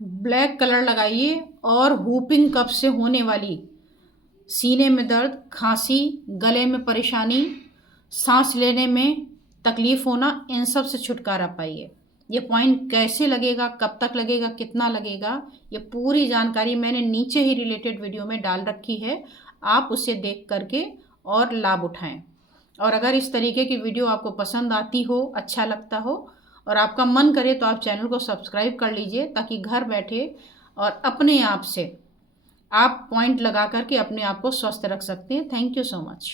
Black colour लगाइए और whooping कफ से होने वाली सीने में दर्द, खांसी, गले में परेशानी, सांस लेने में तकलीफ होना, इन सब से छुटकारा पाइए। ये पॉइंट कैसे लगेगा, कब तक लगेगा, कितना लगेगा, ये पूरी जानकारी मैंने नीचे ही रिलेटेड वीडियो में डाल रखी है। आप उसे देख करके और लाभ उठाएं। और अगर इस तरीके की वीडियो आपको पसंद आती हो, अच्छा लगता हो और आपका मन करे तो आप चैनल को सब्सक्राइब कर लीजिए, ताकि घर बैठे और अपने आप से आप पॉइंट लगा करके अपने आप को स्वस्थ रख सकते हैं। Thank you so much.